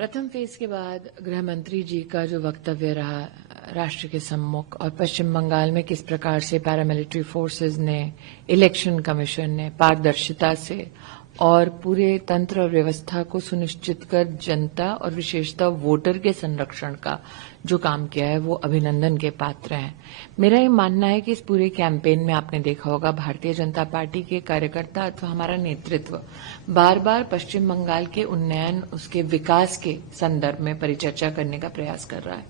प्रथम फेज के बाद गृह मंत्री जी का जो वक्तव्य रहा राष्ट्र के सम्मुख और पश्चिम बंगाल में किस प्रकार से पैरामिलिट्री फोर्सेस ने, इलेक्शन कमीशन ने पारदर्शिता से और पूरे तंत्र और व्यवस्था को सुनिश्चित कर जनता और विशेषतः वोटर के संरक्षण का जो काम किया है वो अभिनंदन के पात्र हैं। मेरा ये मानना है कि इस पूरे कैंपेन में आपने देखा होगा भारतीय जनता पार्टी के कार्यकर्ता अथवा हमारा नेतृत्व बार बार पश्चिम बंगाल के उन्नयन, उसके विकास के संदर्भ में परिचर्चा करने का प्रयास कर रहा है,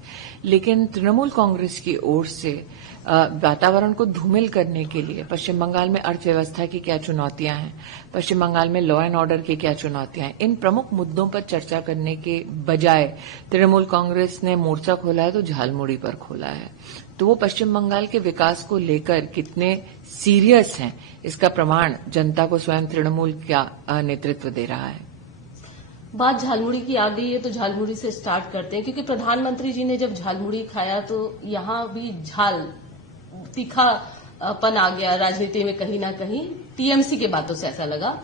लेकिन तृणमूल कांग्रेस की ओर से वातावरण को धूमिल करने के लिए पश्चिम बंगाल में अर्थव्यवस्था की क्या चुनौतियां हैं, पश्चिम बंगाल में लॉ एंड ऑर्डर की क्या चुनौतियां हैं, इन प्रमुख मुद्दों पर चर्चा करने के बजाय तृणमूल कांग्रेस ने मोर्चा खोला है तो झालमुड़ी पर खोला है। तो वो पश्चिम बंगाल के विकास को लेकर कितने सीरियस हैं इसका प्रमाण जनता को स्वयं तृणमूल का नेतृत्व दे रहा है। बात झालमुड़ी की आ गई है तो झालमुड़ी से स्टार्ट करते हैं, क्योंकि प्रधानमंत्री जी ने जब झालमुड़ी खाया तो यहां भी झाल तीखापन आ गया राजनीति में कहीं ना कहीं। टीएमसी के बातों से ऐसा लगा।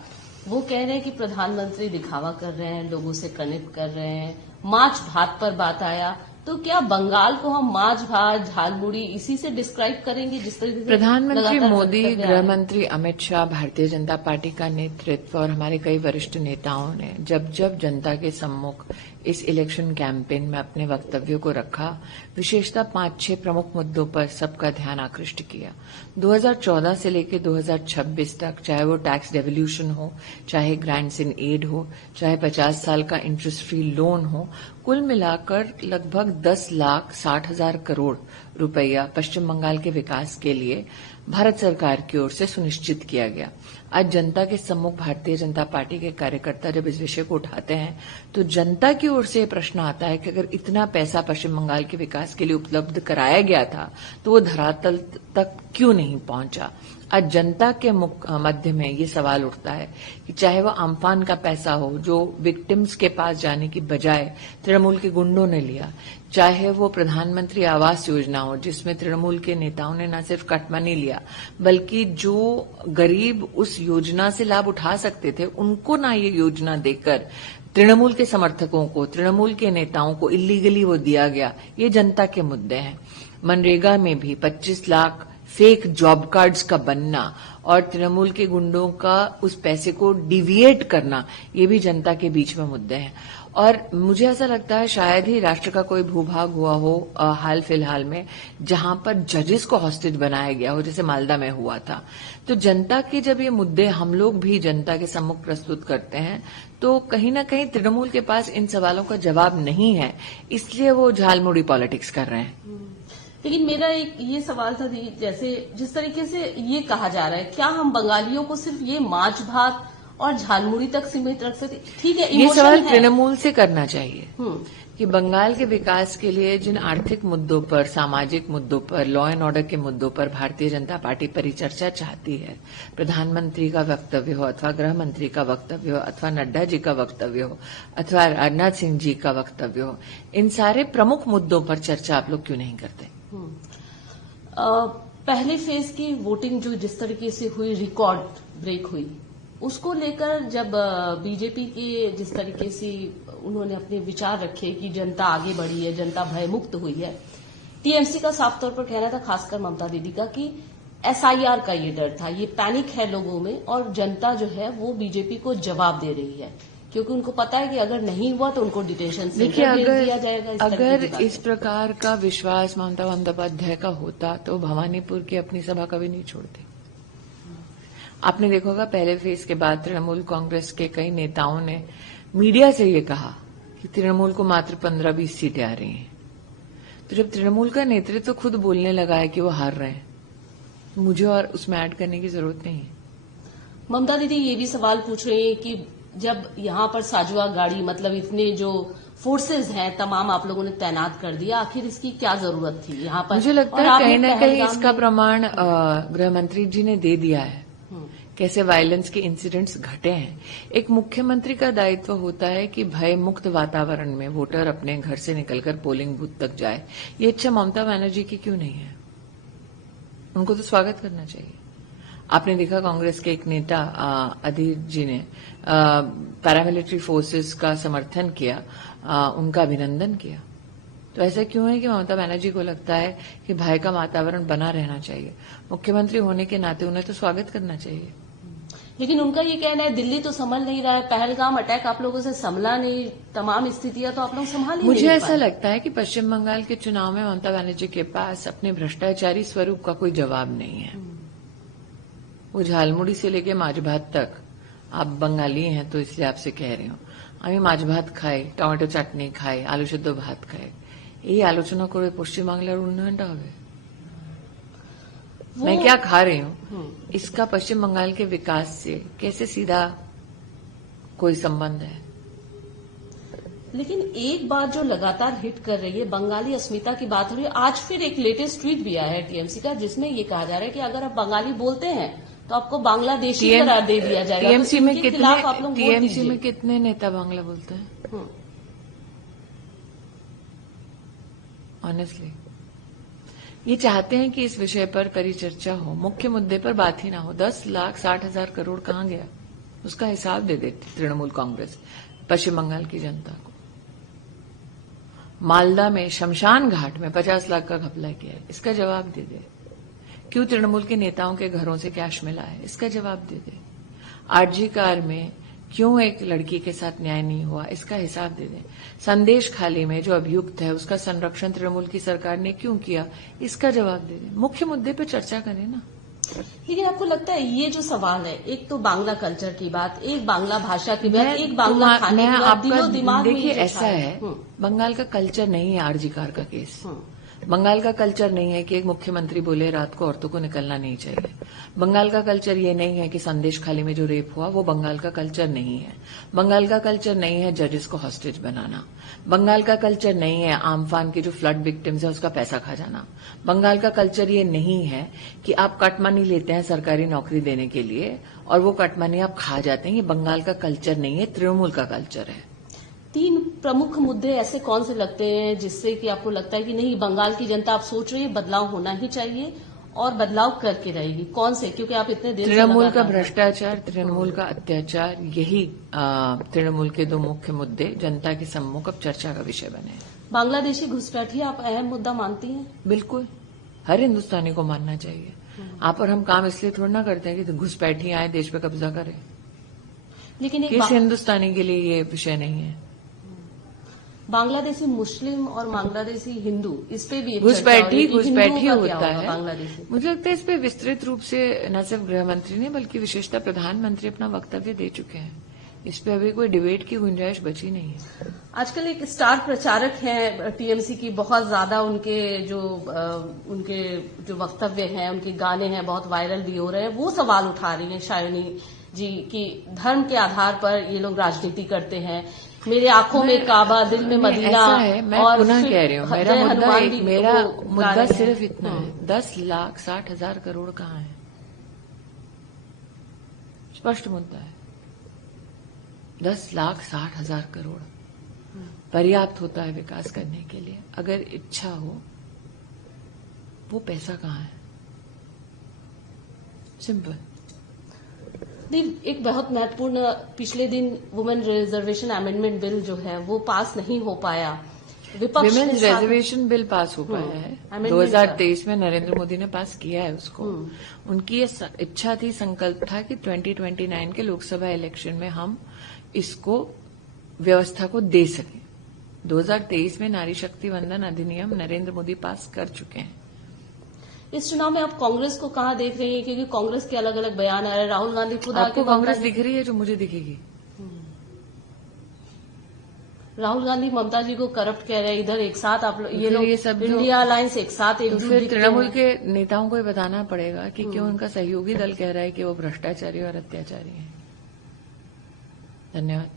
वो कह रहे हैं कि प्रधानमंत्री दिखावा कर रहे हैं, लोगों से कनेक्ट कर रहे हैं। माछ भात पर बात आया तो क्या बंगाल को हम माछ भात, झालमुड़ी इसी से डिस्क्राइब करेंगे जिस तरीके से प्रधानमंत्री मोदी, गृह मंत्री अमित शाह, भारतीय जनता पार्टी का नेतृत्व और हमारे कई वरिष्ठ नेताओं ने जब जब जनता के सम्मुख इस इलेक्शन कैंपेन में अपने वक्तव्यों को रखा, विशेषतः 5-6 प्रमुख मुद्दों पर सबका ध्यान आकृष्ट किया। 2014 से लेकर 2026 तक, चाहे वो टैक्स डेवल्यूशन हो, चाहे ग्रांट्स इन एड हो, चाहे 50 साल का इंटरेस्ट फ्री लोन हो, कुल मिलाकर लगभग 10,60,000 करोड़ रुपया पश्चिम बंगाल के विकास के लिए भारत सरकार की ओर से सुनिश्चित किया गया। आज जनता के सम्मुख भारतीय जनता पार्टी के कार्यकर्ता जब इस विषय को उठाते हैं तो जनता की ओर से ये प्रश्न आता है कि अगर इतना पैसा पश्चिम बंगाल के विकास के लिए उपलब्ध कराया गया था तो वो धरातल तक क्यों नहीं पहुंचा। आज जनता के मध्य में ये सवाल उठता है कि चाहे वो आम्फान का पैसा हो जो विक्टिम्स के पास जाने की बजाय तृणमूल के गुंडों ने लिया, चाहे वो प्रधानमंत्री आवास योजना हो जिसमें तृणमूल के नेताओं ने न सिर्फ कटमनी लिया बल्कि जो गरीब उस योजना से लाभ उठा सकते थे उनको ना ये योजना देकर तृणमूल के समर्थकों को, तृणमूल के नेताओं को इल्लीगली वो दिया गया। ये जनता के मुद्दे हैं। मनरेगा में भी 25 लाख फेक जॉब कार्ड्स का बनना और तृणमूल के गुंडों का उस पैसे को डिविएट करना, ये भी जनता के बीच में मुद्दे हैं। और मुझे ऐसा लगता है शायद ही राष्ट्र का कोई भूभाग हुआ हो हाल फिलहाल में जहां पर जजेस को हॉस्टेज बनाया गया हो, जैसे मालदा में हुआ था। तो जनता के जब ये मुद्दे हम लोग भी जनता के सम्मुख प्रस्तुत करते हैं तो कहीं ना कहीं तृणमूल के पास इन सवालों का जवाब नहीं है, इसलिए वो झालमुड़ी पॉलिटिक्स कर रहे हैं। लेकिन मेरा एक ये सवाल था, जैसे जिस तरीके से ये कहा जा रहा है, क्या हम बंगालियों को सिर्फ ये माछ भात और झालमुड़ी तक सीमित रख सकते? ठीक है, ये सवाल तृणमूल से करना चाहिए कि बंगाल के विकास के लिए जिन आर्थिक मुद्दों पर, सामाजिक मुद्दों पर, लॉ एंड ऑर्डर के मुद्दों पर भारतीय जनता पार्टी परिचर्चा चाहती है, प्रधानमंत्री का वक्तव्य हो अथवा गृह मंत्री का वक्तव्य हो अथवा नड्डा जी का वक्तव्य हो अथवा राजनाथ सिंह जी का वक्तव्य हो, इन सारे प्रमुख मुद्दों पर चर्चा आप लोग क्यों नहीं करते? पहले फेज की वोटिंग जो जिस तरीके से हुई, रिकॉर्ड ब्रेक हुई, उसको लेकर जब बीजेपी के जिस तरीके से उन्होंने अपने विचार रखे कि जनता आगे बढ़ी है, जनता भयमुक्त हुई है, टीएमसी का साफ तौर पर कहना था, खासकर ममता दीदी का, कि एसआईआर का ये डर था, ये पैनिक है लोगों में और जनता जो है वो बीजेपी को जवाब दे रही है क्योंकि उनको पता है कि अगर नहीं हुआ तो उनको डिटेंशन सेंटर भेज दिया जाएगा। अगर इस प्रकार का विश्वास ममता बंदोपाध्याय का होता तो भवानीपुर की अपनी सभा कभी नहीं छोड़ती। आपने देखा होगा पहले फेज के बाद तृणमूल कांग्रेस के कई नेताओं ने मीडिया से ये कहा कि तृणमूल को मात्र 15-20 सीटें आ रही हैं। तो जब तृणमूल का नेतृत्व खुद बोलने लगा है कि वो हार रहे हैं, मुझे और उसमें ऐड करने की जरूरत नहीं है। ममता दीदी ये भी सवाल पूछ रही है कि जब यहाँ पर साजुआ गाड़ी, मतलब इतने जो फोर्सेज हैं तमाम आप लोगों ने तैनात कर दिया, आखिर इसकी क्या जरूरत थी यहाँ पर? मुझे लगता है कहीं न कहीं इसका प्रमाण गृह मंत्री जी ने दे दिया है, कैसे वायलेंस के इंसिडेंट्स घटे हैं। एक मुख्यमंत्री का दायित्व होता है कि भय मुक्त वातावरण में वोटर अपने घर से निकलकर पोलिंग बूथ तक जाए। ये इच्छा ममता बनर्जी की क्यों नहीं है? उनको तो स्वागत करना चाहिए। आपने देखा कांग्रेस के एक नेता अधीर जी ने पैरामिलिट्री फोर्सेस का समर्थन किया, उनका अभिनंदन किया। तो ऐसा क्यों है कि ममता बनर्जी को लगता है कि भय का वातावरण बना रहना चाहिए? मुख्यमंत्री होने के नाते उन्हें तो स्वागत करना चाहिए। लेकिन उनका ये कहना है दिल्ली तो संभल नहीं रहा है, पहलगाम अटैक आप लोगों से संभला नहीं, तमाम स्थितियां तो आप लोग संभाल ही मुझे नहीं ऐसा पाए। लगता है कि पश्चिम बंगाल के चुनाव में ममता बनर्जी के पास अपने भ्रष्टाचारी स्वरूप का कोई जवाब नहीं है। वो झालमुड़ी से लेके माछ भात तक, आप बंगाली हैं तो इसलिए आपसे कह रही हूँ, আমি মাছ ভাত খাই, টমেটো চাটনি খাই, আলু সেদ্ধ ভাত খাই, এই আলোচনা করে পশ্চিমবাংলার উন্নয়নটা হবে? मैं क्या खा रही हूँ इसका पश्चिम बंगाल के विकास से कैसे सीधा कोई संबंध है? लेकिन एक बात जो लगातार हिट कर रही है, बंगाली अस्मिता की बात हो रही है। आज फिर एक लेटेस्ट ट्वीट भी आया है टीएमसी का, जिसमें ये कहा जा रहा है कि अगर आप बंगाली बोलते हैं तो आपको बांग्लादेशी करार दे दिया जाएगा। टीएमसी में इनके खिलाफ आप लोग वोट टीएमसी दीजिए। में कितने नेता बांग्ला बोलते हैं? ऑनेस्टली ये चाहते हैं कि इस विषय पर परिचर्चा हो, मुख्य मुद्दे पर बात ही ना हो। 10,60,000 करोड़ कहाँ गया उसका हिसाब दे देती तृणमूल कांग्रेस पश्चिम बंगाल की जनता को। मालदा में शमशान घाट में 50 लाख का घपला किया है, इसका जवाब दे दे। क्यों तृणमूल के नेताओं के घरों से कैश मिला है, इसका जवाब दे दे। आरजी कार में क्यों एक लड़की के साथ न्याय नहीं हुआ, इसका हिसाब दे दें। संदेश खाली में जो अभियुक्त है उसका संरक्षण तृणमूल की सरकार ने क्यों किया, इसका जवाब दे दें। मुख्य मुद्दे पर चर्चा करें ना। लेकिन आपको लगता है ये जो सवाल है, एक तो बांग्ला कल्चर की बात, एक बांग्ला भाषा की बात, एक बांग्ला खाने की बात, दिलो दिमाग में देखिए ये ऐसा है, बंगाल का कल्चर नहीं है आरजी कार का केस। बंगाल का कल्चर नहीं है कि एक मुख्यमंत्री बोले रात को औरतों को निकलना नहीं चाहिए। बंगाल का कल्चर ये नहीं है कि संदेश खाली में जो रेप हुआ वो बंगाल का कल्चर नहीं है। बंगाल का कल्चर नहीं है जजेस को हॉस्टेज बनाना। बंगाल का कल्चर नहीं है आमफान के जो फ्लड विक्टिम्स है उसका पैसा खा जाना। बंगाल का कल्चर ये नहीं है कि आप कट मनी लेते हैं सरकारी नौकरी देने के लिए और वो कट मनी आप खा जाते हैं। ये बंगाल का कल्चर नहीं है, तृणमूल का कल्चर है। 3 प्रमुख मुद्दे ऐसे कौन से लगते हैं जिससे कि आपको लगता है कि नहीं, बंगाल की जनता आप सोच रही है बदलाव होना ही चाहिए और बदलाव करके रहेगी? कौन से? क्योंकि आप इतने दिन तृणमूल का भ्रष्टाचार, तृणमूल का अत्याचार, यही तृणमूल के 2 मुख्य मुद्दे जनता के सम्मुख अब चर्चा का विषय बने हैं। बांग्लादेशी घुसपैठी आप अहम मुद्दा मानती हैं? बिल्कुल, हर हिंदुस्तानी को मानना चाहिए। आप और हम काम इसलिए थोड़ा ना करते हैं कि घुसपैठी आए देश पे कब्जा करें। लेकिन किस हिंदुस्तानी के लिए ये विषय नहीं है? बांग्लादेशी मुस्लिम और बांग्लादेशी हिंदू, इस पे भी घुसपैठी होता है। बांग्लादेशी, मुझे लगता है इस पे विस्तृत रूप से न सिर्फ गृह मंत्री ने बल्कि विशेषतः प्रधानमंत्री अपना वक्तव्य दे चुके हैं। इस पे अभी कोई डिबेट की गुंजाइश बची नहीं है। आजकल एक स्टार प्रचारक हैं टीएमसी की, बहुत ज्यादा उनके जो वक्तव्य हैं, उनके गाने हैं, बहुत वायरल भी हो रहे हैं। वो सवाल उठा रही हैं शायनी जी की धर्म के आधार पर ये लोग राजनीति करते हैं। मेरे आंखों में काबा, दिल में मदीना। ऐसा है, मैं और पुनः कह रही हूँ, मेरा मुद्दा सिर्फ इतना है, 10,60,000 करोड़ कहाँ है? स्पष्ट मुद्दा है। 10,60,000 करोड़ पर्याप्त होता है विकास करने के लिए अगर इच्छा हो। वो पैसा कहाँ है? सिंपल। एक बहुत महत्वपूर्ण, पिछले दिन वुमेन रिजर्वेशन अमेंडमेंट बिल जो है वो पास नहीं हो पाया। विपक्ष विमेन रिजर्वेशन बिल पास हो पाया है 2023 में, नरेंद्र मोदी ने पास किया है उसको। उनकी ये इच्छा थी, संकल्प था कि 2029 के लोकसभा इलेक्शन में हम इसको व्यवस्था को दे सकें। 2023 में नारी शक्ति वंदन अधिनियम नरेंद्र मोदी पास कर चुके हैं। इस चुनाव में आप कांग्रेस को कहाँ देख रही हैं? क्योंकि कांग्रेस के अलग अलग बयान आ रहे हैं। राहुल गांधी खुद आपको कांग्रेस दिख रही है जो मुझे दिखेगी? राहुल गांधी ममता जी को करप्ट कह रहे हैं, इधर एक साथ आप ये लोग ये सब इंडिया अलायंस एक साथ एक तो फिर तृणमूल के नेताओं को बताना पड़ेगा कि क्यों उनका सहयोगी दल कह रहा है कि वो भ्रष्टाचारी और अत्याचारी है। धन्यवाद।